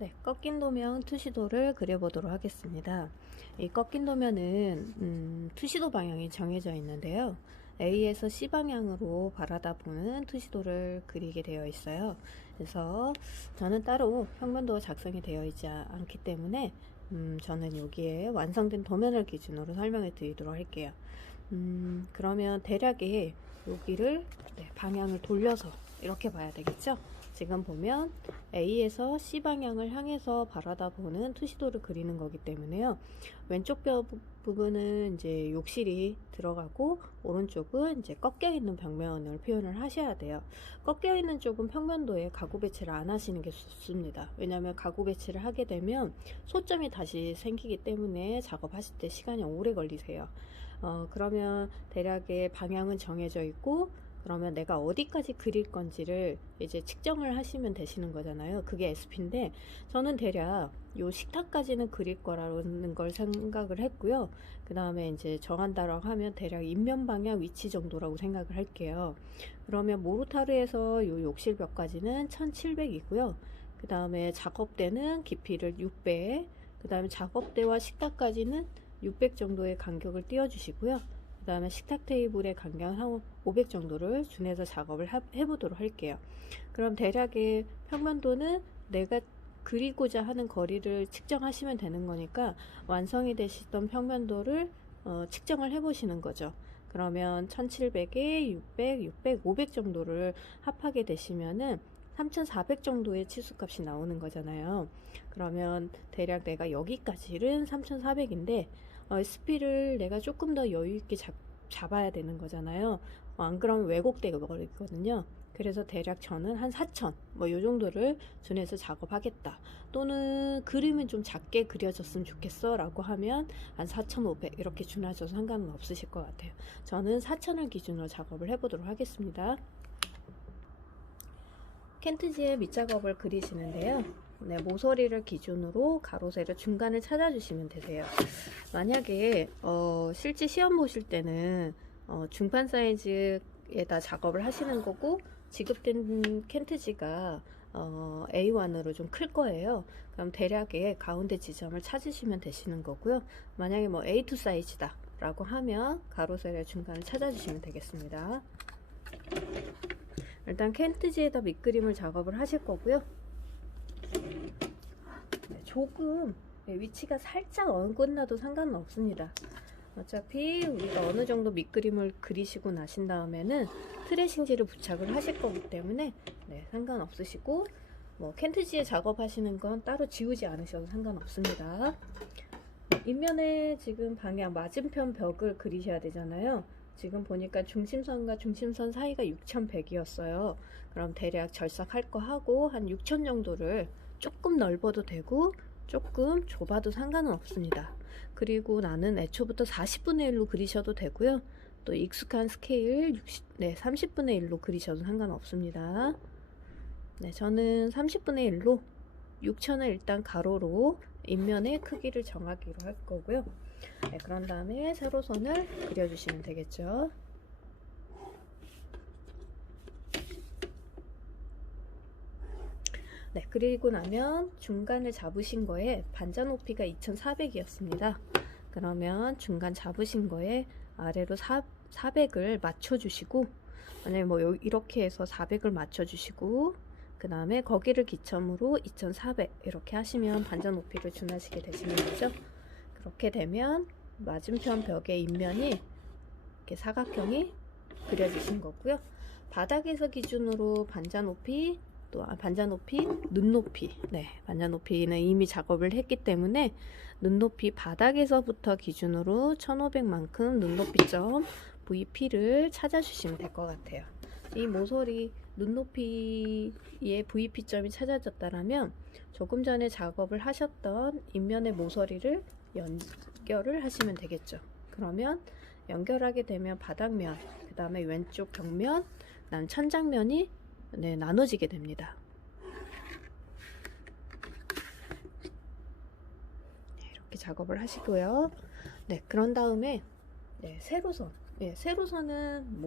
네, 꺾인 도면 투시도를 그려보도록 하겠습니다. 이 꺾인 도면은 투시도 방향이 정해져 있는데요. A에서 C 방향으로 바라다 보는 투시도를 그리게 되어 있어요. 그래서 저는 따로 평면도가 작성이 되어 있지 않기 때문에 저는 여기에 완성된 도면을 기준으로 설명해 드리도록 할게요. 그러면 대략의 여기를 방향을 돌려서 이렇게 봐야 되겠죠? 지금 보면 A에서 C 방향을 향해서 바라다 보는 투시도를 그리는 거기 때문에요. 왼쪽 부분은 이제 욕실이 들어가고 오른쪽은 이제 꺾여 있는 벽면을 표현을 하셔야 돼요. 꺾여 있는 쪽은 평면도에 가구 배치를 안 하시는 게 좋습니다. 왜냐하면 가구 배치를 하게 되면 소점이 다시 생기기 때문에 작업하실 때 시간이 오래 걸리세요. 그러면 대략의 방향은 정해져 있고, 그러면 내가 어디까지 그릴 건지를 이제 측정을 하시면 되시는 거잖아요. 그게 SP인데 저는 대략 요 식탁까지는 그릴 거라는 걸 생각을 했고요. 그 다음에 이제 정한다라고 하면 대략 인면 방향 위치 정도라고 생각을 할게요. 그러면 모르타르에서 요 욕실벽까지는 1700이고요. 그 다음에 작업대는 깊이를 600, 그 다음에 작업대와 식탁까지는 600 정도의 간격을 띄워 주시고요. 그 다음에 식탁 테이블의 간격 한 500 정도를 준해서 작업을 해보도록 할게요. 그럼 대략의 평면도는 내가 그리고자 하는 거리를 측정하시면 되는 거니까 완성이 되시던 평면도를 측정을 해보시는 거죠. 그러면 1700에 600, 600, 500 정도를 합하게 되시면은 3400 정도의 치수값이 나오는 거잖아요. 그러면 대략 내가 여기까지는 3400인데 SP를 내가 조금 더 여유있게 잡아야 되는 거잖아요. 안 그러면 왜곡되어 버리거든요. 그래서 대략 저는 한 4000, 뭐 요 정도를 준해서 작업하겠다. 또는 그림은 좀 작게 그려졌으면 좋겠어 라고 하면 한 4500 이렇게 준하셔도 상관은 없으실 것 같아요. 저는 4000을 기준으로 작업을 해보도록 하겠습니다. 켄트지의 밑작업을 그리시는데요. 네, 모서리를 기준으로 가로 세로 중간을 찾아주시면 되세요. 만약에 실제 시험 보실 때는 중판 사이즈에다 작업을 하시는 거고 지급된 켄트지가 A1으로 좀 클 거예요. 그럼 대략의 가운데 지점을 찾으시면 되시는 거고요. 만약에 뭐 A2 사이즈다 라고 하면 가로 세로 중간을 찾아주시면 되겠습니다. 일단 켄트지에다 밑그림을 작업을 하실 거고요. 조금 위치가 살짝 엉긋나도 상관은 없습니다. 어차피 우리가 어느 정도 밑그림을 그리시고 나신 다음에는 트레싱지를 부착을 하실 거기 때문에 상관없으시고, 뭐 켄트지에 작업하시는 건 따로 지우지 않으셔도 상관없습니다. 인면에 지금 방향 맞은편 벽을 그리셔야 되잖아요. 지금 보니까 중심선과 중심선 사이가 6100이었어요. 그럼 대략 절삭할 거 하고 한 6000 정도를 조금 넓어도 되고 조금 좁아도 상관은 없습니다. 그리고 나는 애초부터 40분의 1로 그리셔도 되고요. 또 익숙한 스케일 30분의 1로 그리셔도 상관없습니다. 저는 30분의 1로 6000을 일단 가로로 인면의 크기를 정하기로 할 거고요. 그런 다음에 세로선을 그려주시면 되겠죠. 그리고 나면 중간을 잡으신 거에 반자 높이가 2400이었습니다. 그러면 중간 잡으신 거에 아래로 400을 맞춰주시고, 만약에 뭐 이렇게 해서 400을 맞춰주시고, 그 다음에 거기를 기점으로 2400 이렇게 하시면 반자 높이를 준하시게 되시는 거죠. 그렇게 되면 맞은편 벽의 인면이 이렇게 사각형이 그려지신 거고요. 바닥에서 기준으로 반자 높이, 또 반자 높이, 눈높이. 반자 높이는 이미 작업을 했기 때문에 눈높이 바닥에서부터 기준으로 1500만큼 눈높이점 VP를 찾아주시면 될 것 같아요. 이 모서리 눈높이의 VP점이 찾아졌다면 조금 전에 작업을 하셨던 인면의 모서리를 연결을 하시면 되겠죠. 그러면 연결하게 되면 바닥면, 그 다음에 왼쪽 벽면, 그 다음 천장면이 나눠지게 됩니다. 이렇게 작업을 하시고요. 그런 다음에 세로선, 세로선은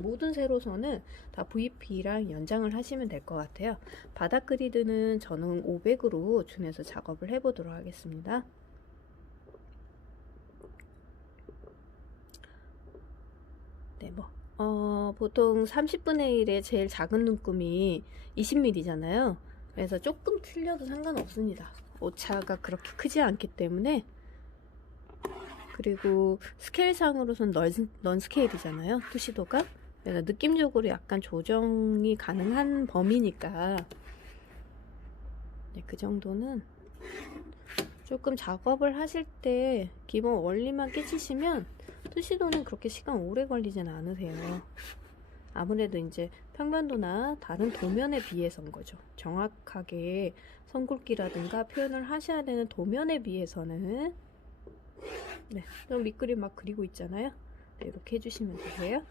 모든 세로선은 다 VP랑 연장을 하시면 될 것 같아요. 바닥 그리드는 저는 500으로 준해서 작업을 해보도록 하겠습니다. 보통 30분의 1의 제일 작은 눈금이 20mm잖아요. 그래서 조금 틀려도 상관없습니다. 오차가 그렇게 크지 않기 때문에. 그리고 스케일상으로선 넌 스케일이잖아요, 투시도가. 그래서 느낌적으로 약간 조정이 가능한 범위니까 그 정도는 조금 작업을 하실 때 기본 원리만 깨치시면 투시도는 그렇게 시간 오래 걸리진 않으세요. 아무래도 이제 평면도나 다른 도면에 비해서인 거죠. 정확하게 선굵기라든가 표현을 하셔야 되는 도면에 비해서는 좀 밑그림 막 그리고 있잖아요. 이렇게 해주시면 되세요.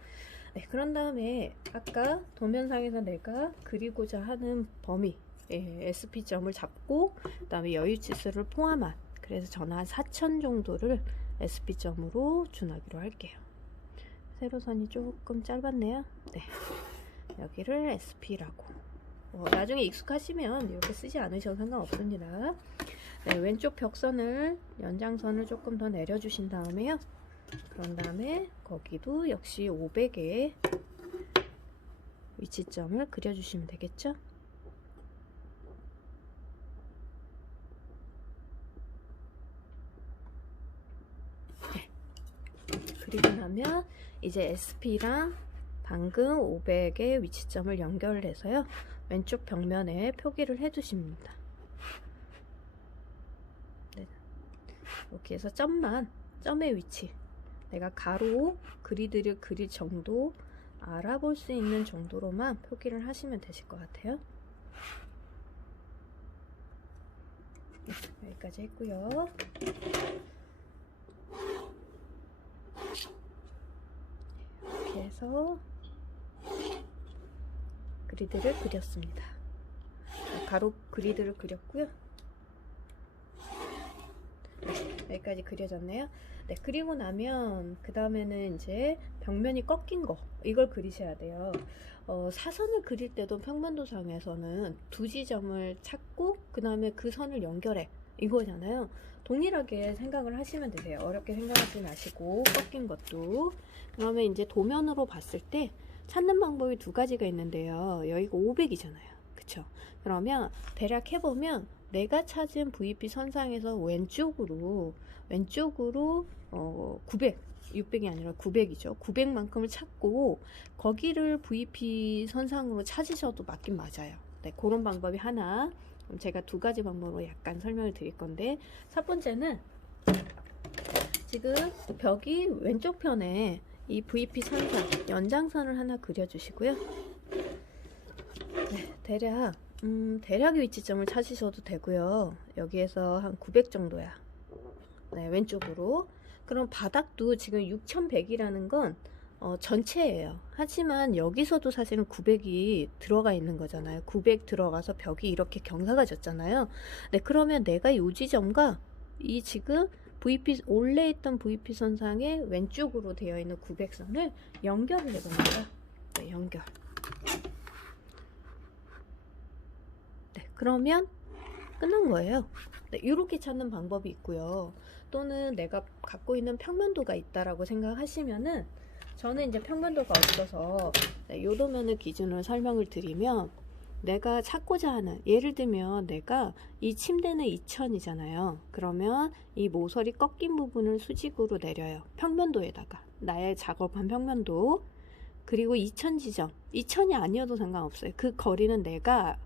그런 다음에 아까 도면상에서 내가 그리고자 하는 범위 SP점을 잡고 그 다음에 여유치수를 포함한, 그래서 저는 한 4000 정도를 SP점으로 준하기로 할게요. 세로선이 조금 짧았네요. 여기를 SP라고. 나중에 익숙하시면 이렇게 쓰지 않으셔도 상관없습니다. 왼쪽 벽선을 연장선을 조금 더 내려주신 다음에요. 그런 다음에 거기도 역시 500의 위치점을 그려주시면 되겠죠. 그리고 나면 이제 SP랑 방금 500의 위치점을 연결해서요, 왼쪽 벽면에 표기를 해두십니다. 이렇게 해서 점의 위치, 내가 가로 그리드를 그릴 정도 알아볼 수 있는 정도로만 표기를 하시면 되실 것 같아요. 여기까지 했고요. 이렇게 해서 그리드를 그렸습니다. 가로 그리드를 그렸고요. 여기까지 그려졌네요. 그리고 나면 그 다음에는 이제 벽면이 꺾인 거, 이걸 그리셔야 돼요. 사선을 그릴 때도 평면도상에서는 두 지점을 찾고 그 다음에 그 선을 연결해, 이거잖아요. 동일하게 생각을 하시면 되세요. 어렵게 생각하지 마시고, 꺾인 것도. 그러면 이제 도면으로 봤을 때 찾는 방법이 두 가지가 있는데요. 여기가 500이잖아요. 그쵸? 그러면 대략 해보면 내가 찾은 VP 선상에서 왼쪽으로 900, 600이 아니라 900이죠. 900만큼을 찾고 거기를 VP 선상으로 찾으셔도 맞긴 맞아요. 그런 방법이 하나. 제가 두 가지 방법으로 약간 설명을 드릴 건데, 첫 번째는 지금 벽이 왼쪽 편에 이 VP 선상 연장선을 하나 그려주시고요. 대략의 위치점을 찾으셔도 되고요. 여기에서 한 900 정도야. 왼쪽으로. 그럼 바닥도 지금 6100이라는 건 전체예요. 하지만 여기서도 사실은 900이 들어가 있는 거잖아요. 900 들어가서 벽이 이렇게 경사가 졌잖아요. 그러면 내가 이 지점과 이 지금 VP 원래 있던 VP 선상의 왼쪽으로 되어 있는 900선을 연결을 해봅니다. 연결. 그러면 끝난 거예요. 이렇게 찾는 방법이 있고요. 또는 내가 갖고 있는 평면도가 있다라고 생각하시면은, 저는 이제 평면도가 없어서 요 도면을 기준으로 설명을 드리면, 내가 찾고자 하는, 예를 들면 내가 이 침대는 2000이잖아요. 그러면 이 모서리 꺾인 부분을 수직으로 내려요. 평면도에다가 나의 작업한 평면도. 그리고 2000 지점, 2000이 아니어도 상관없어요. 그 거리는 내가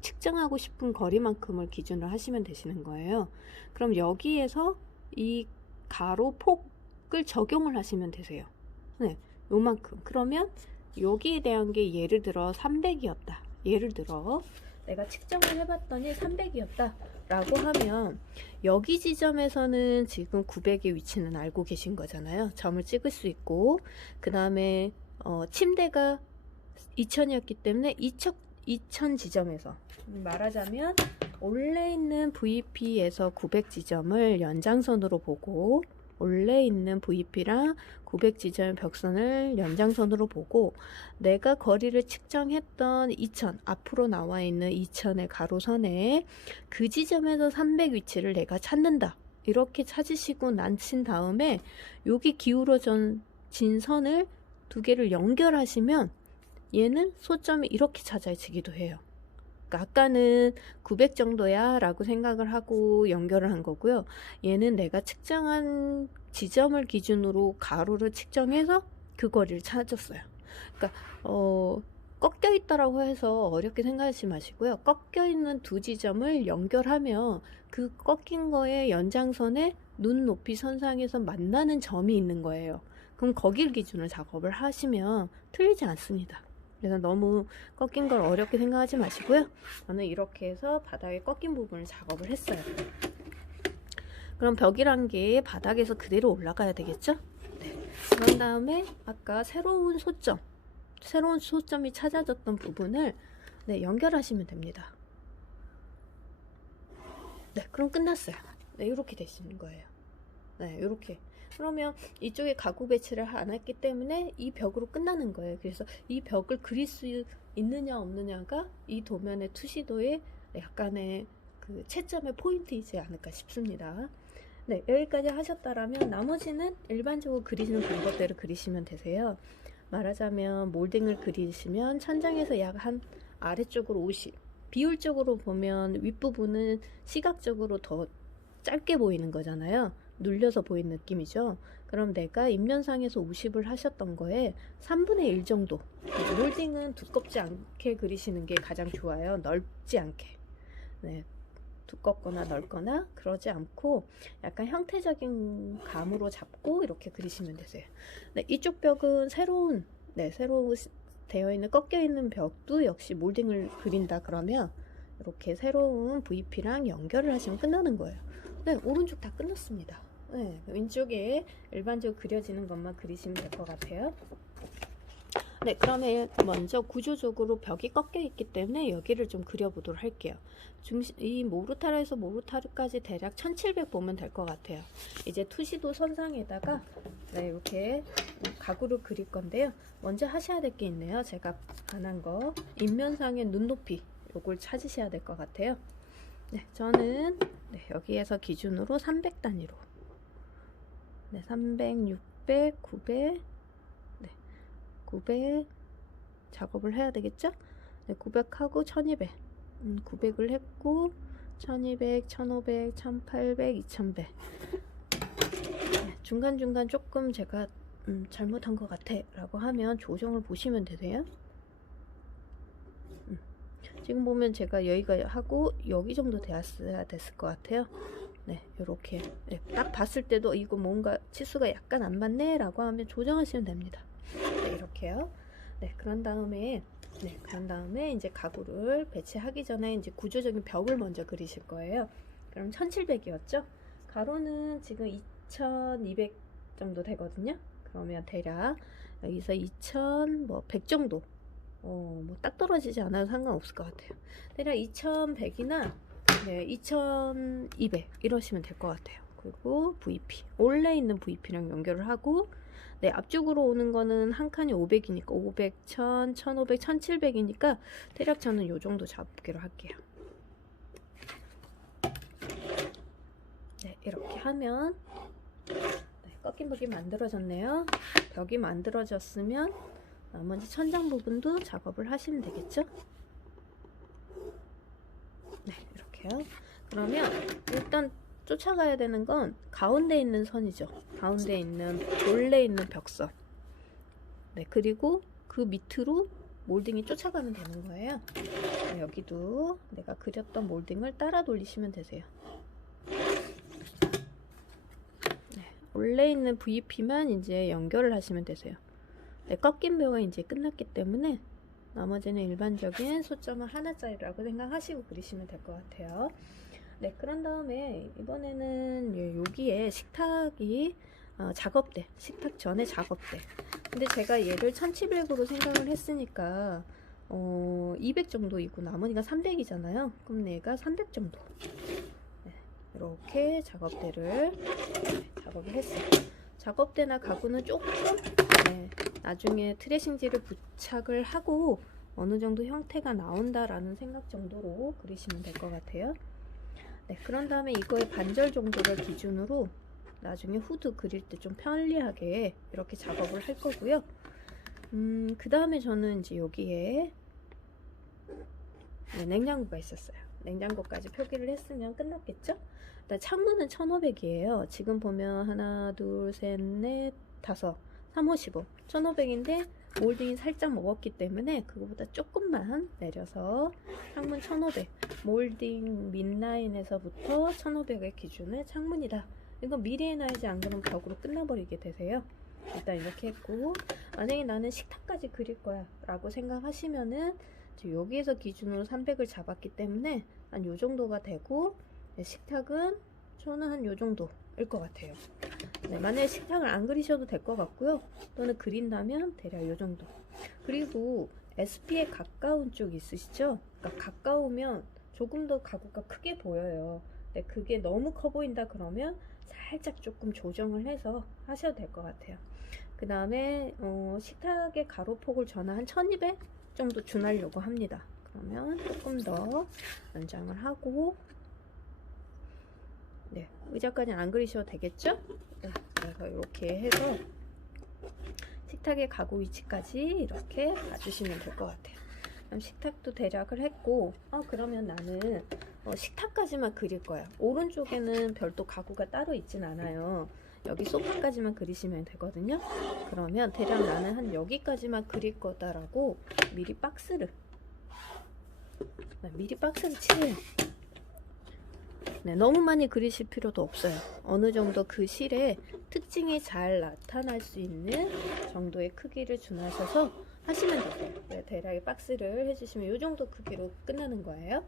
측정하고 싶은 거리만큼을 기준으로 하시면 되시는 거예요. 그럼 여기에서 이 가로 폭을 적용을 하시면 되세요. 요만큼. 그러면 여기에 대한 게 예를 들어 300이었다. 예를 들어 내가 측정을 해봤더니 300이었다 라고 하면, 여기 지점에서는 지금 900의 위치는 알고 계신 거잖아요. 점을 찍을 수 있고, 그 다음에 침대가 2000이었기 때문에 2000 지점에서, 말하자면 원래 있는 VP에서 900 지점을 연장선으로 보고 원래 있는 VP랑 900 지점의 벽선을 연장선으로 보고 내가 거리를 측정했던 2000, 앞으로 나와 있는 2000의 가로선에 그 지점에서 300 위치를 내가 찾는다. 이렇게 찾으시고 나신 다음에 여기 기울어진 선을 두 개를 연결하시면 얘는 소점이 이렇게 찾아지기도 해요. 그러니까 아까는 900 정도야 라고 생각을 하고 연결을 한 거고요. 얘는 내가 측정한 지점을 기준으로 가로를 측정해서 그 거리를 찾았어요. 그러니까 꺾여 있다라고 해서 어렵게 생각하지 마시고요. 꺾여 있는 두 지점을 연결하면 그 꺾인 거의 연장선에 눈 높이 선상에서 만나는 점이 있는 거예요. 그럼 거기를 기준으로 작업을 하시면 틀리지 않습니다. 그래서 너무 꺾인 걸 어렵게 생각하지 마시고요. 저는 이렇게 해서 바닥에 꺾인 부분을 작업을 했어요. 그럼 벽이란 게 바닥에서 그대로 올라가야 되겠죠? 네. 그런 다음에 아까 새로운 소점이 찾아졌던 부분을 네, 연결하시면 됩니다. 네, 그럼 끝났어요. 네, 이렇게 되시는 거예요. 네, 이렇게. 그러면 이쪽에 가구 배치를 안 했기 때문에 이 벽으로 끝나는 거예요. 그래서 이 벽을 그릴 수 있느냐 없느냐가 이 도면의 투시도의 약간의 그 채점의 포인트이지 않을까 싶습니다. 네, 여기까지 하셨다라면 나머지는 일반적으로 그리시는 방법대로 그리시면 되세요. 말하자면 몰딩을 그리시면 천장에서 약 한 아래쪽으로 50, 비율적으로 보면 윗부분은 시각적으로 더 짧게 보이는 거잖아요. 눌려서 보이는 느낌이죠. 그럼 내가 입면상에서 50을 하셨던 거에 3분의 1 정도. 몰딩은 두껍지 않게 그리시는 게 가장 좋아요. 넓지 않게. 네, 두껍거나 넓거나 그러지 않고 약간 형태적인 감으로 잡고 이렇게 그리시면 되세요. 네, 이쪽 벽은 새로 되어 있는 꺾여 있는 벽도 역시 몰딩을 그린다 그러면 이렇게 새로운 VP랑 연결을 하시면 끝나는 거예요. 네, 오른쪽 다 끝났습니다. 네, 왼쪽에 일반적으로 그려지는 것만 그리시면 될 것 같아요. 네, 그러면 먼저 구조적으로 벽이 꺾여 있기 때문에 여기를 좀 그려보도록 할게요. 이 모르타르에서 모르타르까지 대략 1700 보면 될 것 같아요. 이제 투시도 선상에다가 네, 이렇게 가구를 그릴 건데요. 먼저 하셔야 될 게 있네요. 제가 안 한 거. 입면상의 눈높이 요걸 찾으셔야 될 것 같아요. 네, 저는 네, 여기에서 기준으로 300 단위로 네, 300, 600, 900 네, 900 작업을 해야 되겠죠? 네, 900하고 1200 900을 했고 1200, 1500, 1800, 2100 네, 중간중간 조금 제가 잘못한 것 같아 라고 하면 조정을 보시면 되세요. 지금 보면 제가 여기가 하고 여기 정도 되었어야 됐을 것 같아요. 네, 이렇게 네, 딱 봤을 때도 이거 뭔가 치수가 약간 안 맞네 라고 하면 조정하시면 됩니다. 네, 이렇게요. 네, 그런 다음에 이제 가구를 배치하기 전에 이제 구조적인 벽을 먼저 그리실 거예요. 그럼 1700이었죠? 가로는 지금 2200 정도 되거든요. 그러면 대략 여기서 2100 정도 뭐 딱 떨어지지 않아도 상관없을 것 같아요. 대략 2100이나 네, 2200 이러시면 될 것 같아요. 그리고 VP 원래 있는 VP랑 연결을 하고 네, 앞쪽으로 오는 거는 한 칸이 500이니까 500, 1000, 1500, 1700이니까 대략 저는 요 정도 잡기로 할게요. 네, 이렇게 하면 네, 꺾인 벽이 만들어졌네요. 벽이 만들어졌으면 나머지 천장 부분도 작업을 하시면 되겠죠? 네, 이렇게요. 그러면 일단 쫓아가야 되는 건 가운데 있는 선이죠. 가운데 있는 원래 있는 벽선. 네, 그리고 그 밑으로 몰딩이 쫓아가면 되는 거예요. 네, 여기도 내가 그렸던 몰딩을 따라 돌리시면 되세요. 네, 원래 있는 VP만 이제 연결을 하시면 되세요. 네, 꺾인 벽은 이제 끝났기 때문에 나머지는 일반적인 소점은 하나짜리라고 생각하시고 그리시면 될 것 같아요. 네, 그런 다음에 이번에는 여기에 식탁이 작업대, 식탁 전에 작업대. 근데 제가 얘를 1700으로 생각을 했으니까 200 정도이고 나머지가 300이잖아요. 그럼 얘가 300 정도. 네, 이렇게 작업대를 작업을 했어요. 작업대나 가구는 조금 나중에 트레싱지를 부착을 하고 어느 정도 형태가 나온다라는 생각 정도로 그리시면 될 것 같아요. 네, 그런 다음에 이거의 반절 정도를 기준으로 나중에 후드 그릴 때 좀 편리하게 이렇게 작업을 할 거고요. 그 다음에 저는 이제 여기에 냉장고가 있었어요. 냉장고까지 표기를 했으면 끝났겠죠? 일단 창문은 1500이에요. 지금 보면 하나, 둘, 셋, 넷, 다섯, 3, 5, 15. 1500인데 몰딩이 살짝 먹었기 때문에 그거보다 조금만 내려서 창문 1500. 몰딩 mid라인에서부터 1500의 기준의 창문이다. 이거 미리 해놔야지, 안 그러면 벽으로 끝나버리게 되세요. 일단 이렇게 했고, 만약에 나는 식탁까지 그릴 거야 라고 생각하시면은 여기에서 기준으로 300을 잡았기 때문에 한 요 정도가 되고, 식탁은 저는 한 요 정도일 것 같아요. 네, 만약에 식탁을 안 그리셔도 될 것 같고요. 또는 그린다면 대략 요 정도. 그리고 SP에 가까운 쪽 있으시죠? 그러니까 가까우면 조금 더 가구가 크게 보여요. 네, 그게 너무 커 보인다 그러면 살짝 조금 조정을 해서 하셔도 될 것 같아요. 그 다음에 식탁의 가로폭을 저는 한 1200 정도 준하려고 합니다. 그러면 조금 더 연장을 하고, 네, 의자까지는 안 그리셔도 되겠죠? 네, 그래서 이렇게 해서 식탁의 가구 위치까지 이렇게 봐주시면 될 것 같아요. 그럼 식탁도 대략을 했고, 그러면 나는 식탁까지만 그릴 거야. 오른쪽에는 별도 가구가 따로 있진 않아요. 여기 소파까지만 그리시면 되거든요. 그러면 대략 나는 한 여기까지만 그릴 거다라고 미리 박스를 칠해요. 네, 너무 많이 그리실 필요도 없어요. 어느 정도 그 실의 특징이 잘 나타날 수 있는 정도의 크기를 준하셔서 하시면 되세요. 네, 대략의 박스를 해주시면 이 정도 크기로 끝나는 거예요.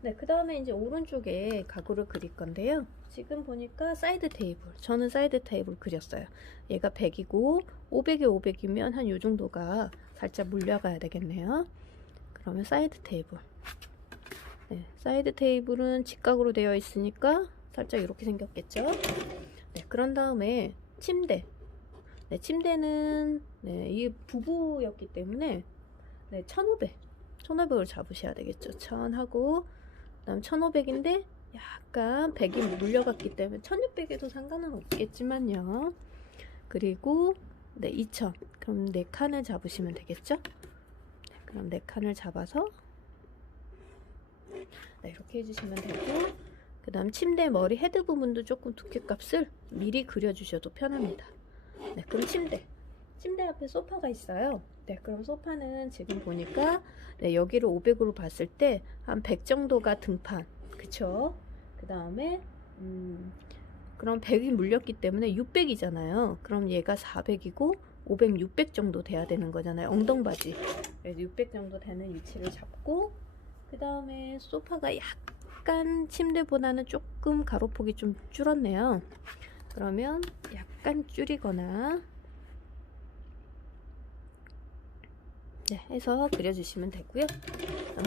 네, 그 다음에 이제 오른쪽에 가구를 그릴 건데요. 지금 보니까 사이드 테이블, 저는 사이드 테이블 그렸어요. 얘가 100이고 500에 500이면 한 요 정도가 살짝 물려가야 되겠네요. 그러면 사이드 테이블, 네, 사이드 테이블은 직각으로 되어 있으니까 살짝 이렇게 생겼겠죠. 네, 그런 다음에 침대, 네, 침대는 이게 부부였기 때문에 1500을 잡으셔야 되겠죠. 1000 하고 그다음 1500인데 약간 100이 물려갔기 때문에 1600에도 상관은 없겠지만요. 그리고 2000, 그럼 4칸을 잡으시면 되겠죠. 그럼 4칸을 잡아서 이렇게 해주시면 되고, 그 다음 침대 머리 헤드 부분도 조금 두께값을 미리 그려주셔도 편합니다. 네, 그럼 침대 앞에 소파가 있어요. 네, 그럼 소파는 지금 보니까 여기를 500으로 봤을 때 한 100 정도가 등판, 그쵸? 그 다음에 그럼 100이 물렸기 때문에 600이잖아요. 그럼 얘가 400이고 500, 600 정도 돼야 되는 거잖아요. 엉덩바지. 그래서 600 정도 되는 위치를 잡고, 그 다음에 소파가 약간 침대보다는 조금 가로폭이 좀 줄었네요. 그러면 약간 줄이거나 해서 그려주시면 되고요.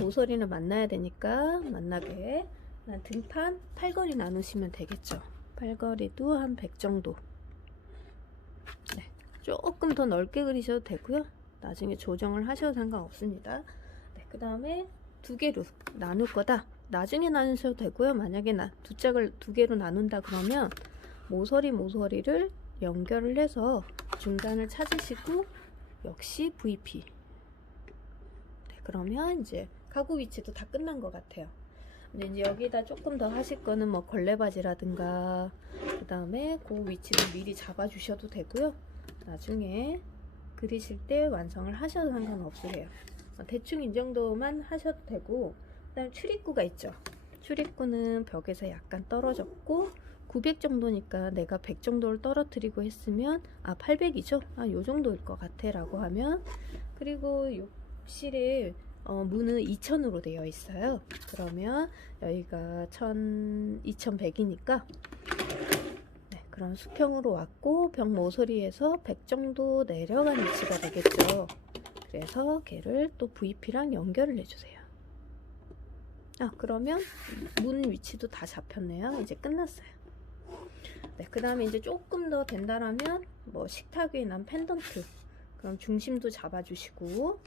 모서리는 만나야 되니까 만나게 등판 팔걸이 나누시면 되겠죠. 팔걸이도 한 100 정도. 네, 조금 더 넓게 그리셔도 되고요. 나중에 조정을 하셔도 상관없습니다. 네, 그 다음에 두 개로 나눌 거다, 나중에 나누셔도 되고요. 만약에 두 짝을 두 개로 나눈다 그러면 모서리를 연결을 해서 중간을 찾으시고 역시 VP. 네, 그러면 이제 가구 위치도 다 끝난 것 같아요. 근데 이제 여기다 조금 더 하실 거는 뭐 걸레바지라든가, 그 다음에 그 위치를 미리 잡아 주셔도 되고요. 나중에 그리실 때 완성을 하셔도 상관없으세요. 대충 이 정도만 하셔도 되고, 그 다음 출입구가 있죠. 출입구는 벽에서 약간 떨어졌고 900 정도니까 내가 100 정도를 떨어뜨리고 했으면 800이죠. 요 정도일 것 같아 라고 하면, 그리고 욕실에 문은 2000으로 되어 있어요. 그러면 여기가 2100이니까 그럼 수평으로 왔고 벽 모서리에서 100 정도 내려간 위치가 되겠죠. 그래서 걔를 또 VP랑 연결을 해주세요. 그러면 문 위치도 다 잡혔네요. 이제 끝났어요. 네, 그 다음에 이제 조금 더 된다라면 뭐 식탁 위에 난 펜던트, 그럼 중심도 잡아주시고,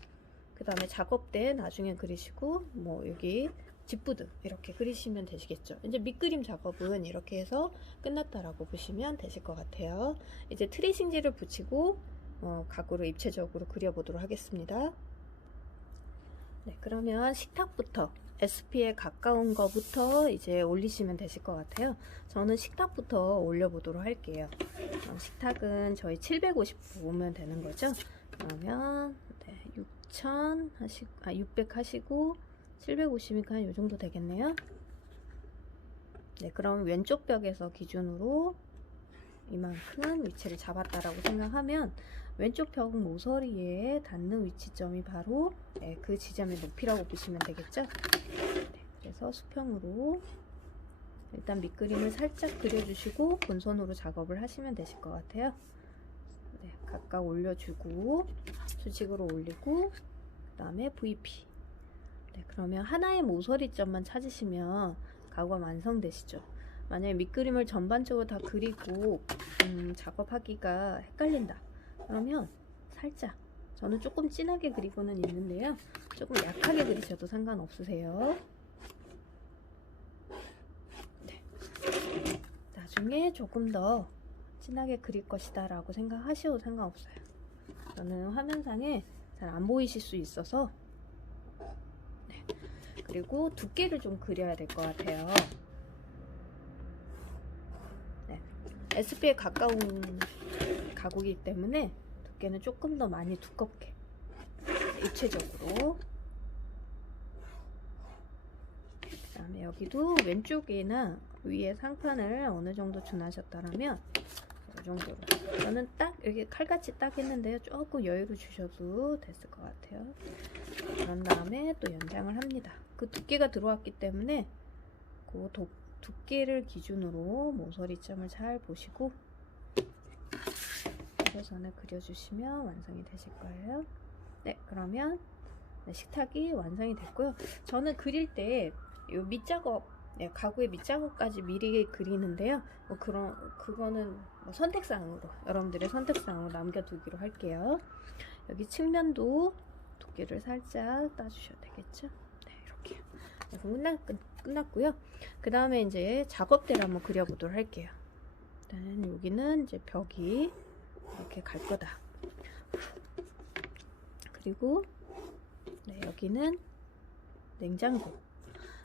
그 다음에 작업대 나중에 그리시고, 뭐 여기 집부드 이렇게 그리시면 되시겠죠. 이제 밑그림 작업은 이렇게 해서 끝났다라고 보시면 되실 것 같아요. 이제 트리싱지를 붙이고 가구를 입체적으로 그려보도록 하겠습니다. 네, 그러면 식탁부터 SP에 가까운 거부터 이제 올리시면 되실 것 같아요. 저는 식탁부터 올려보도록 할게요. 식탁은 저희 750 오면 되는 거죠. 그러면 네, 600 하시고 750이니까 이 정도 되겠네요. 네, 그럼 왼쪽 벽에서 기준으로 이만큼 위치를 잡았다라고 생각하면 왼쪽 벽 모서리에 닿는 위치점이 바로 그 지점의 높이라고 보시면 되겠죠. 네, 그래서 수평으로 일단 밑그림을 살짝 그려주시고 본선으로 작업을 하시면 되실 것 같아요. 네, 각각 올려주고 수직으로 올리고 그 다음에 VP. 네, 그러면 하나의 모서리점만 찾으시면 가구가 완성되시죠. 만약에 밑그림을 전반적으로 다 그리고 작업하기가 헷갈린다 그러면 살짝, 저는 조금 진하게 그리고는 있는데요, 조금 약하게 그리셔도 상관없으세요. 네. 나중에 조금 더 진하게 그릴 것이다 라고 생각하셔도 상관없어요. 저는 화면상에 잘 안 보이실 수 있어서. 네. 그리고 두께를 좀 그려야 될 것 같아요. 네. SP에 가까운 가구이기 때문에 두께는 조금 더 많이 두껍게 입체적으로. 그 다음에 여기도 왼쪽이나 위에 상판을 어느 정도 준하셨다면 이 정도로, 저는 딱 이렇게 칼같이 딱 했는데요, 조금 여유를 주셔도 됐을 것 같아요. 그런 다음에 또 연장을 합니다. 그 두께가 들어왔기 때문에 그 두께를 기준으로 모서리점을 잘 보시고 선을 그려주시면 완성이 되실 거예요. 네, 그러면 식탁이 완성이 됐고요. 저는 그릴 때 이 밑작업, 가구의 밑작업까지 미리 그리는데요. 그거는 선택사항으로, 여러분들의 선택사항으로 남겨두기로 할게요. 여기 측면도 두께를 살짝 따주셔도 되겠죠. 네, 이렇게. 끝났고요. 그 다음에 이제 작업대를 한번 그려보도록 할게요. 일단 여기는 이제 벽이 이렇게 갈 거다. 그리고 네, 여기는 냉장고.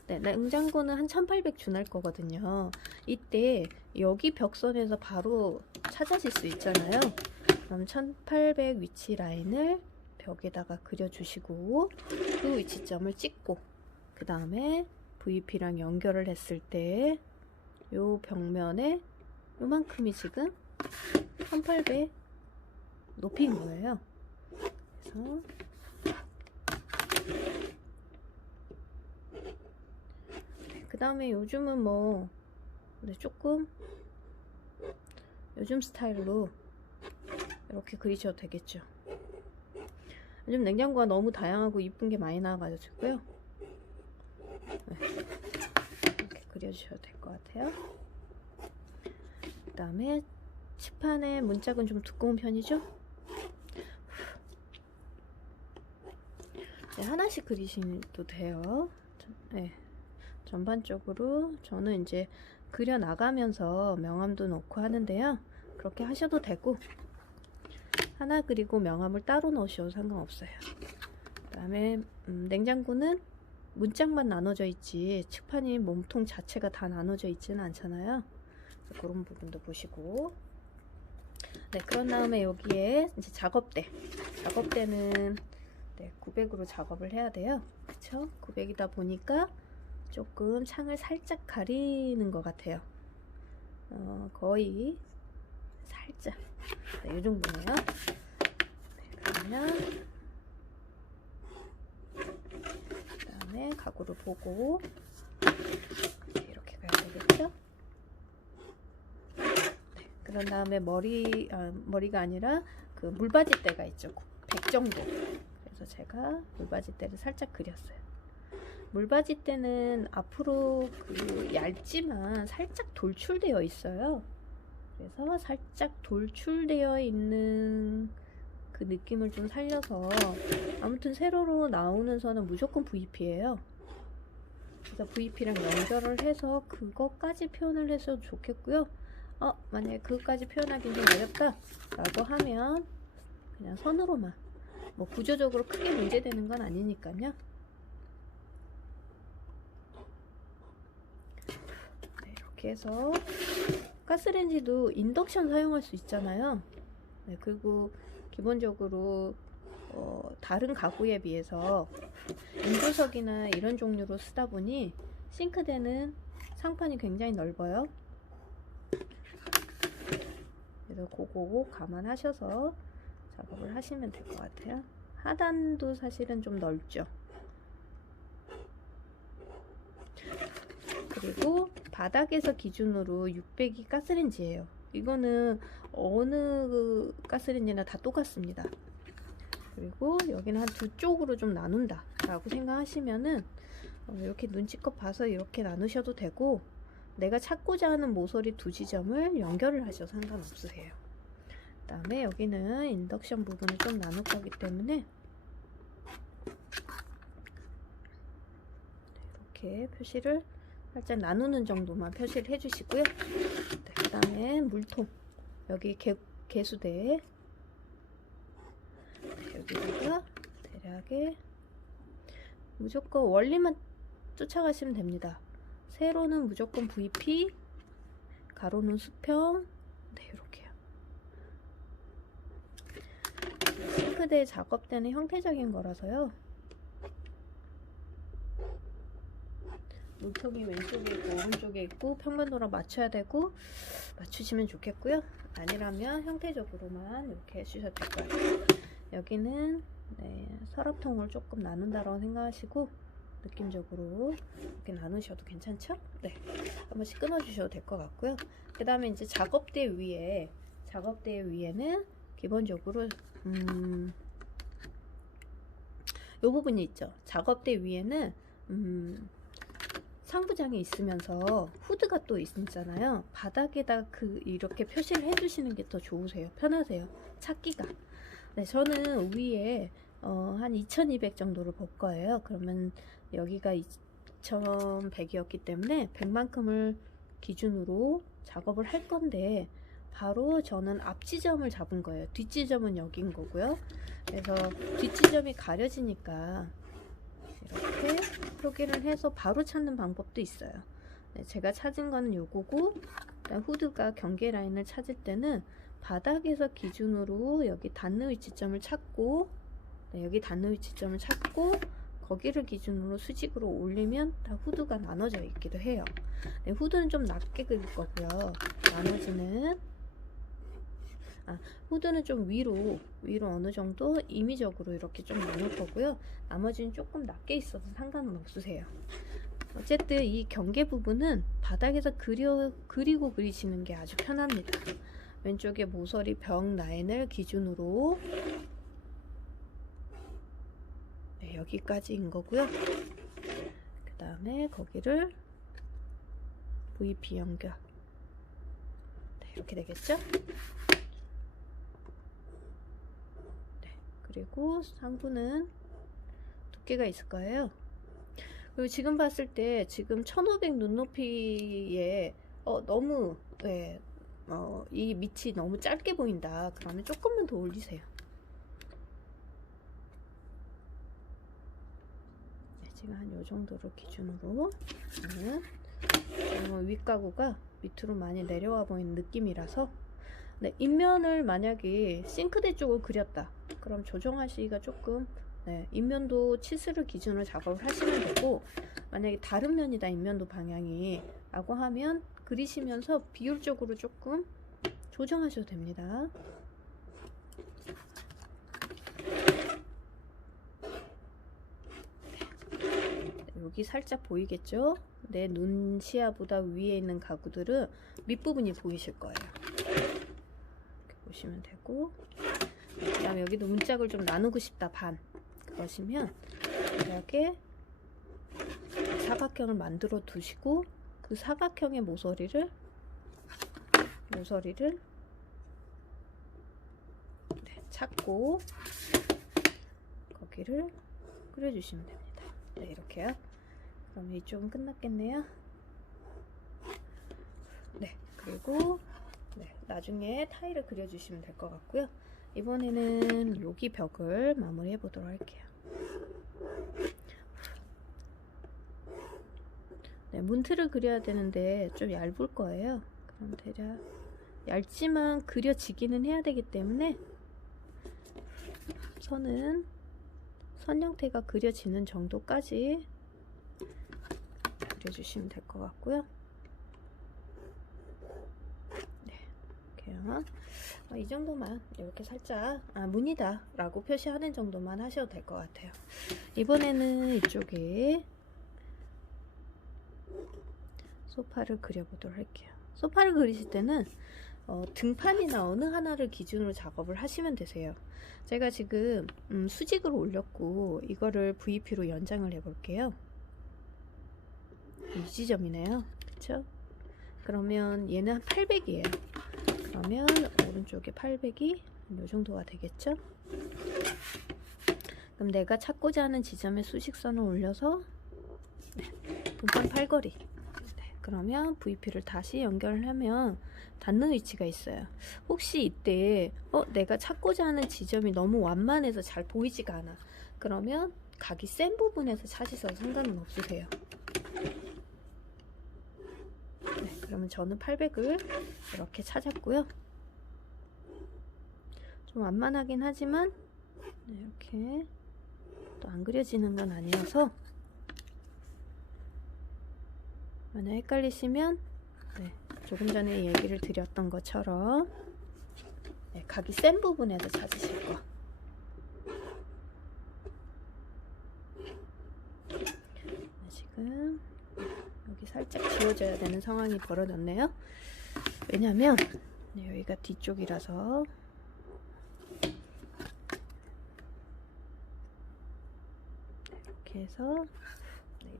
네, 냉장고는 한 1800 준할 거거든요. 이때 여기 벽선에서 바로 찾아질 수 있잖아요. 그럼 1800 위치 라인을 벽에다가 그려주시고 그 위치점을 찍고, 그 다음에 VP랑 연결을 했을 때 요 벽면에 요만큼이 지금 1800 높이인 거예요. 그래서 그 다음에 요즘은 뭐 조금 요즘 스타일로 이렇게 그리셔도 되겠죠. 요즘 냉장고가 너무 다양하고 이쁜 게 많이 나와가지고요. 네, 이렇게 그려주셔도 될 것 같아요. 그 다음에 칠판의 문짝은 좀 두꺼운 편이죠? 네, 하나씩 그리셔도 돼요. 네, 전반적으로 저는 이제 그려 나가면서 명암도 넣고 하는데요. 그렇게 하셔도 되고, 하나 그리고 명암을 따로 넣으셔도 상관없어요. 그 다음에 냉장고는 문짝만 나눠져 있지 칠판이 몸통 자체가 다 나눠져 있지는 않잖아요. 그런 부분도 보시고. 네, 그런 다음에 여기에 이제 작업대는 네, 900으로 작업을 해야 돼요. 그쵸? 900이다 보니까 조금 창을 살짝 가리는 것 같아요. 거의 살짝. 네, 이 정도네요. 네, 그러면 그 다음에 가구를 보고 이렇게 가야 되겠죠? 네, 그런 다음에 머리가 아니라 그 물받이대가 있죠. 100 정도. 그래서 제가 물받이대를 살짝 그렸어요. 물받이 때는 앞으로 그 얇지만 살짝 돌출되어 있어요. 그래서 살짝 돌출되어 있는 그 느낌을 좀 살려서, 아무튼 세로로 나오는 선은 무조건 VP예요. 그래서 VP랑 연결을 해서 그것까지 표현을 해서 좋겠고요. 만약에 그것까지 표현하기는 좀 어렵다 라고 하면 그냥 선으로만, 뭐 구조적으로 크게 문제되는 건 아니니까요. 네, 이렇게 해서 가스레인지도 인덕션 사용할 수 있잖아요. 네, 그리고 기본적으로 다른 가구에 비해서 인조석이나 이런 종류로 쓰다 보니 싱크대는 상판이 굉장히 넓어요. 그래서 그거 감안하셔서 작업을 하시면 될 것 같아요. 하단도 사실은 좀 넓죠. 그리고 바닥에서 기준으로 600이 가스레인지예요. 이거는 어느 가스레인지나 다 똑같습니다. 그리고 여기는 한 두 쪽으로 좀 나눈다 라고 생각하시면은 이렇게 눈치껏 봐서 이렇게 나누셔도 되고, 내가 찾고자 하는 모서리 두 지점을 연결을 하셔도 상관없으세요. 그 다음에 여기는 인덕션 부분을 좀 나눌 거기 때문에 이렇게 표시를 살짝 나누는 정도만 표시를 해주시고요. 네, 그 다음에 물통, 여기 개수대, 여기다가 대략에 무조건 원리만 쫓아가시면 됩니다. 세로는 무조건 VP, 가로는 수평. 네, 이렇게요. 싱크대 작업 때는 형태적인 거라서요. 물통이 왼쪽에 있고 오른쪽에 있고 평면도랑 맞춰야 되고, 맞추시면 좋겠고요. 아니라면 형태적으로만 이렇게 해주셔도 될 거예요. 여기는 서랍통을 조금 나눈다라고 생각하시고 느낌적으로 이렇게 나누셔도 괜찮죠? 네, 한 번씩 끊어주셔도 될 것 같고요. 그 다음에 이제 작업대 위에는 기본적으로 이 부분이 있죠. 작업대 위에는 상부장이 있으면서 후드가 또 있잖아요. 바닥에다 이렇게 표시를 해주시는 게 더 좋으세요. 편하세요. 찾기가. 네, 저는 위에 한 2200 정도를 볼 거예요. 그러면 여기가 2100이었기 때문에 100만큼을 기준으로 작업을 할 건데, 바로 저는 앞 지점을 잡은 거예요. 뒷 지점은 여기인 거고요. 그래서 뒷 지점이 가려지니까 이렇게 표기를 해서 바로 찾는 방법도 있어요. 네, 제가 찾은 거는 요거고, 후드가 경계 라인을 찾을 때는 바닥에서 기준으로 여기 닿는 위치점을 찾고, 여기 닿는 위치점을 찾고, 거기를 기준으로 수직으로 올리면 다 후드가 나눠져 있기도 해요. 네, 후드는 좀 낮게 그릴 거고요. 나머지는 후드는 좀 위로 어느 정도 임의적으로 이렇게 좀 나눌 거고요. 나머지는 조금 낮게 있어도 상관은 없으세요. 어쨌든 이 경계 부분은 바닥에서 그리고 그리시는 게 아주 편합니다. 왼쪽에 모서리 벽 라인을 기준으로 여기까지인 거고요. 그 다음에 거기를 VP 연결. 네, 이렇게 되겠죠? 네, 그리고 상부는 두께가 있을 거예요. 그리고 지금 봤을 때 지금 1500 눈높이에 너무 이 밑이 너무 짧게 보인다. 그러면 조금만 더 올리세요. 네, 지금 한 요 정도로 기준으로 저는 윗가구가 밑으로 많이 내려와 보이는 느낌이라서, 네, 인면을 만약에 싱크대 쪽을 그렸다. 그럼 조정하시기가 조금, 인면도 치수를 기준으로 작업을 하시면 되고, 만약에 다른 면이다 인면도 방향이 라고 하면 그리시면서 비율적으로 조금 조정하셔도 됩니다. 여기 살짝 보이겠죠? 내 눈 시야보다 위에 있는 가구들은 밑부분이 보이실 거예요. 이렇게 보시면 되고, 그다음 여기도 문짝을 좀 나누고 싶다 반 그러시면 이렇게 사각형을 만들어 두시고 그 사각형의 모서리를 찾고 거기를 그려주시면 됩니다. 네, 이렇게요. 그럼 이쪽은 끝났겠네요. 네, 그리고 나중에 타일을 그려주시면 될 것 같고요. 이번에는 여기 벽을 마무리해 보도록 할게요. 네, 문틀을 그려야 되는데 좀 얇을 거예요. 그럼 대략 얇지만 그려지기는 해야 되기 때문에 선 형태가 그려지는 정도까지 그려주시면 될 것 같고요. 네, 이렇게요. 이 정도만 이렇게 살짝 문이다 라고 표시하는 정도만 하셔도 될 것 같아요. 이번에는 이쪽에 소파를 그려보도록 할게요. 소파를 그리실 때는 등판이나 어느 하나를 기준으로 작업을 하시면 되세요. 제가 지금 수직으로 올렸고 이거를 VP로 연장을 해 볼게요. 이 지점이네요. 그쵸? 그러면 얘는 800이에요. 그러면 오른쪽에 800이 이 정도가 되겠죠? 그럼 내가 찾고자 하는 지점에 수직선을 올려서 등판 팔거리. 그러면 VP를 다시 연결을 하면 닿는 위치가 있어요. 혹시 이때 내가 찾고자 하는 지점이 너무 완만해서 잘 보이지가 않아. 그러면 각이 센 부분에서 찾으셔도 상관은 없으세요. 네, 그러면 저는 800을 이렇게 찾았고요. 좀 완만하긴 하지만 이렇게 또 안 그려지는 건 아니어서 만약 헷갈리시면 조금 전에 얘기를 드렸던 것처럼 각이 센 부분에서 찾으실 거. 지금 여기 살짝 지워져야 되는 상황이 벌어졌네요. 왜냐면 여기가 뒤쪽이라서 이렇게 해서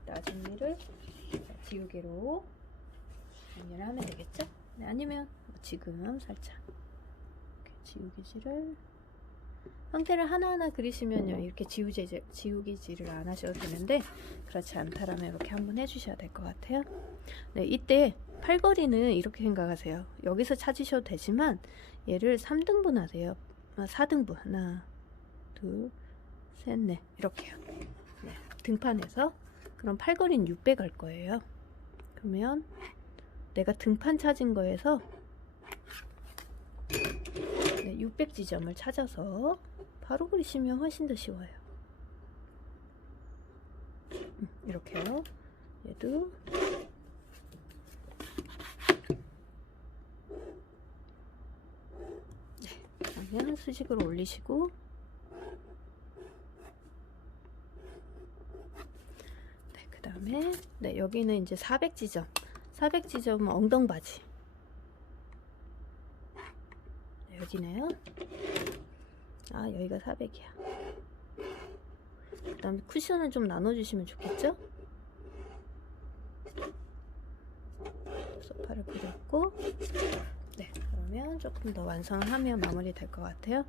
나중일을 지우개로 정리를 하면 되겠죠? 네, 아니면 지금 살짝 이렇게 지우개질을 형태를 하나하나 그리시면요 이렇게 지우개질을 안 하셔도 되는데 그렇지 않다라면 이렇게 한번 해주셔야 될 것 같아요. 네, 이때 팔걸이는 이렇게 생각하세요. 여기서 찾으셔도 되지만 얘를 3등분 하세요. 4등분 하나 둘 셋 넷 이렇게요. 네, 등판해서 그럼 팔걸이는 600 할 거예요. 그러면 내가 등판 찾은 거에서 600 지점을 찾아서 바로 그리시면 훨씬 더 쉬워요. 이렇게요. 얘도 그러면 수직으로 올리시고 그 다음에 여기는 이제 400지점 400지점은 엉덩바지 여기네요. 여기가 400이야. 그 다음에 쿠션을 좀 나눠주시면 좋겠죠? 소파를 그렸고 그러면 조금 더 완성하면 마무리 될 것 같아요.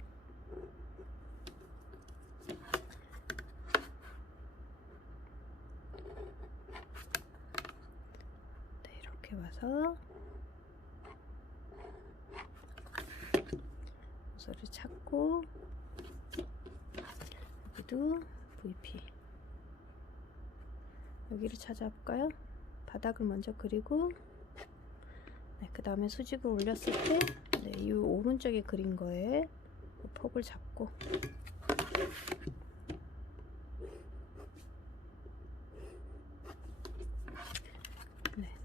이렇게 와서 모서리를 찾고 여기도 VP 여기를 찾아볼까요? 바닥을 먼저 그리고 그 다음에 수직을 올렸을 때 이 오른쪽에 그린 거에 폭을 잡고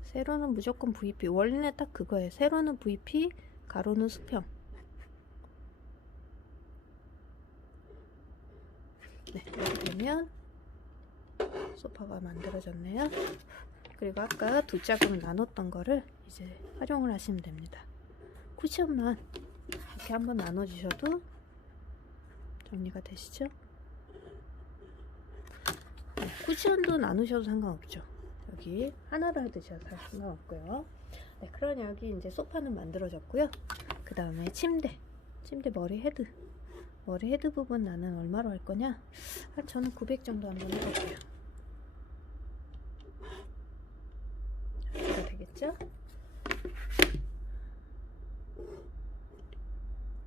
세로는 무조건 VP. 원래는 딱 그거예요. 세로는 VP, 가로는 수평. 이렇게 되면 소파가 만들어졌네요. 그리고 아까 두 짝으로 나눴던 거를 이제 활용을 하시면 됩니다. 쿠션만 이렇게 한번 나눠주셔도 정리가 되시죠? 쿠션도 나누셔도 상관없죠. 여기 하나로 해두셔도 상관없고요. 네, 그럼 여기 이제 소파는 만들어졌고요. 그 다음에 침대 머리 헤드 부분 나는 얼마로 할 거냐? 저는 900 정도 한번 해볼게요. 이거 되겠죠?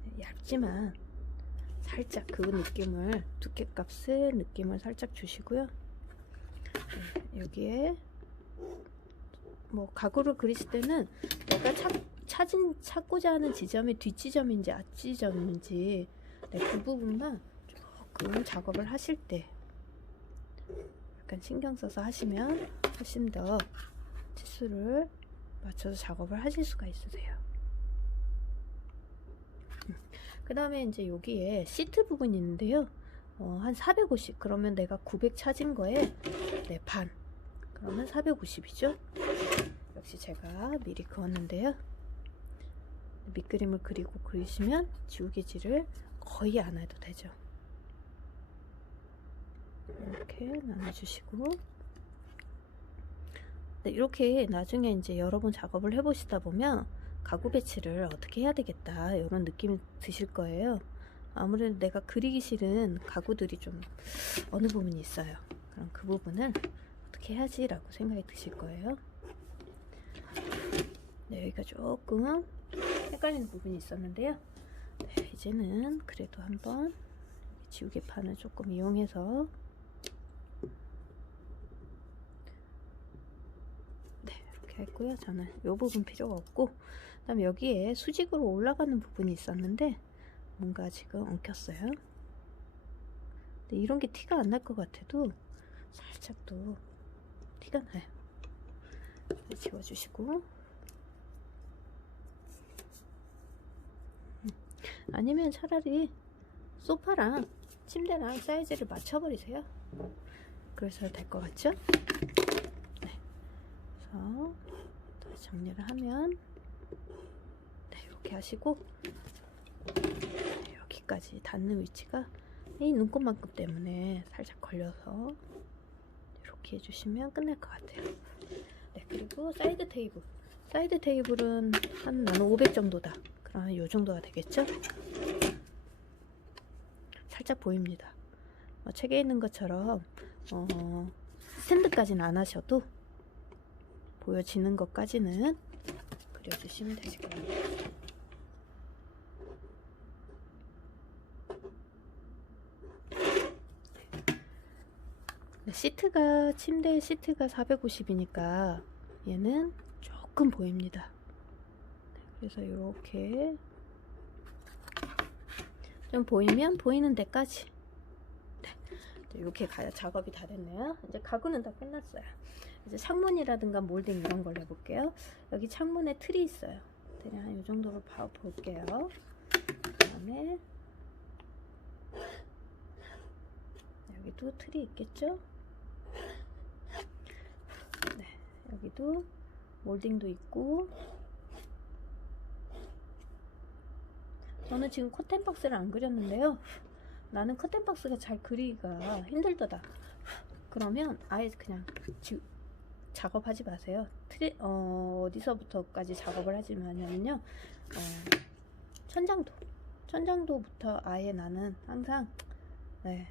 네, 얇지만 살짝 그 느낌을, 두께값을 느낌을 살짝 주시고요. 네, 여기에 뭐 가구를 그리실 때는 내가 찾고자 하는 지점이 뒷지점인지 앞지점인지, 네, 그 부분만 조금 작업을 하실 때 약간 신경 써서 하시면 훨씬 더 치수를 맞춰서 작업을 하실 수가 있으세요. 그 다음에 이제 여기에 시트 부분이 있는데요. 한 450, 그러면 내가 900 찾은 거에 네, 반, 그러면 450이죠. 역시 제가 미리 그었는데요. 밑그림을 그리고 그리시면 지우개질을 거의 안 해도 되죠. 이렇게 나눠주시고, 네, 이렇게 나중에 이제 여러 번 작업을 해보시다 보면 가구 배치를 어떻게 해야 되겠다 이런 느낌이 드실 거예요. 아무래도 내가 그리기 싫은 가구들이 좀 어느 부분이 있어요. 그럼 그 부분을 어떻게 해야지 라고 생각이 드실 거예요. 네, 여기가 조금 헷갈리는 부분이 있었는데요. 네, 이제는 그래도 한번 지우개판을 조금 이용해서 네, 이렇게 했고요. 저는 이 부분 필요가 없고, 그 다음에 여기에 수직으로 올라가는 부분이 있었는데 뭔가 지금 엉켰어요. 근데 이런 게 티가 안 날 것 같아도 살짝 또 티가 나요. 지워주시고, 아니면 차라리 소파랑 침대랑 사이즈를 맞춰버리세요. 그래서 될 것 같죠? 네. 그래서 다시 정리를 하면 네, 이렇게 하시고, 네, 여기까지 닿는 위치가 이 눈곱만큼 때문에 살짝 걸려서 이렇게 해주시면 끝날 것 같아요. 네, 그리고 사이드 테이블은 한 나는 500 정도다. 그러면 이 정도가 되겠죠? 살짝 보입니다. 책에 있는 것처럼 스탠드까지는 안 하셔도 보여지는 것까지는 그려주시면 되실 거예요. 시트가, 침대 시트가 450이니까 얘는 조금 보입니다. 그래서 이렇게 좀 보이면 보이는 데까지. 네, 이렇게 작업이 다 됐네요. 이제 가구는 다 끝났어요. 이제 창문이라든가 몰딩 이런 걸 해볼게요. 여기 창문에 틀이 있어요. 그냥 이 정도로 볼게요. 그 다음에 여기도 틀이 있겠죠? 네, 여기도 몰딩도 있고, 저는 지금 커튼박스를 안 그렸는데요. 나는 커튼박스가 잘 그리기가 힘들더라. 그러면 아예 그냥 작업하지 마세요. 어디서부터까지 작업을 하지 마냐면요. 천장도부터 아예 나는 항상 네,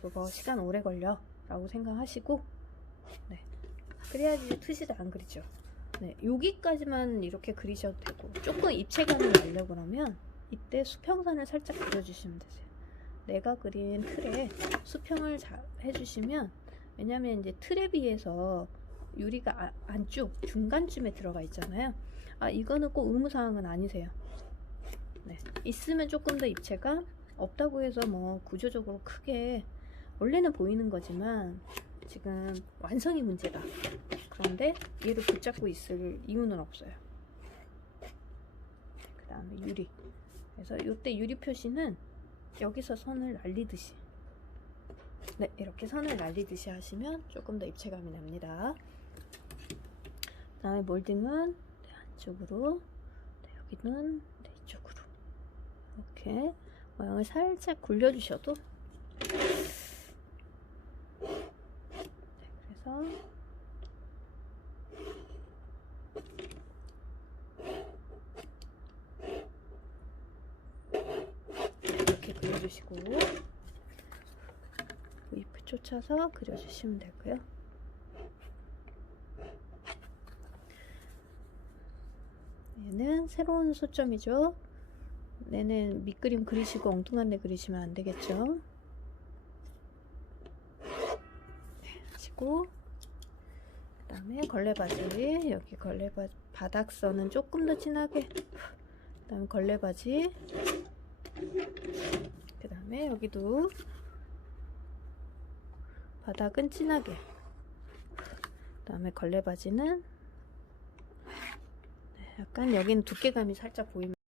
그거 시간 오래 걸려 라고 생각하시고, 네, 그래야지 투시도 안 그리죠. 네, 여기까지만 이렇게 그리셔도 되고, 조금 입체감을 내려고 그러면 이때 수평선을 살짝 그려주시면 되세요. 내가 그린 틀에 수평을 잘 해주시면, 왜냐면 이제 틀에 비해서 유리가 안쪽 중간쯤에 들어가 있잖아요. 이거는 꼭 의무사항은 아니세요. 네, 있으면 조금 더 입체감, 없다고 해서 뭐 구조적으로 크게 원래는 보이는 거지만 지금 완성이 문제다. 그런데 얘를 붙잡고 있을 이유는 없어요. 그 다음에 유리. 그래서 이때 유리 표시는 여기서 선을 날리듯이, 네, 이렇게 선을 날리듯이 하시면 조금 더 입체감이 납니다. 그 다음에 몰딩은 네, 안쪽으로, 네, 여기는 네, 이쪽으로 이렇게 모양을 살짝 굴려주셔도 그려주셔서 이렇게 그려주시고 잎을 쫓아서 그려주시면 되고요. 얘는 새로운 소점이죠. 얘는 밑그림 그리시고 엉뚱한 데 그리시면 안 되겠죠. 네, 하시고 그 다음에 걸레바지, 여기 걸레바지 바닥선은 조금 더 진하게, 그 다음에 걸레바지, 그 다음에 여기도 바닥은 진하게, 그 다음에 걸레바지는 약간 여기는 두께감이 살짝 보입니다.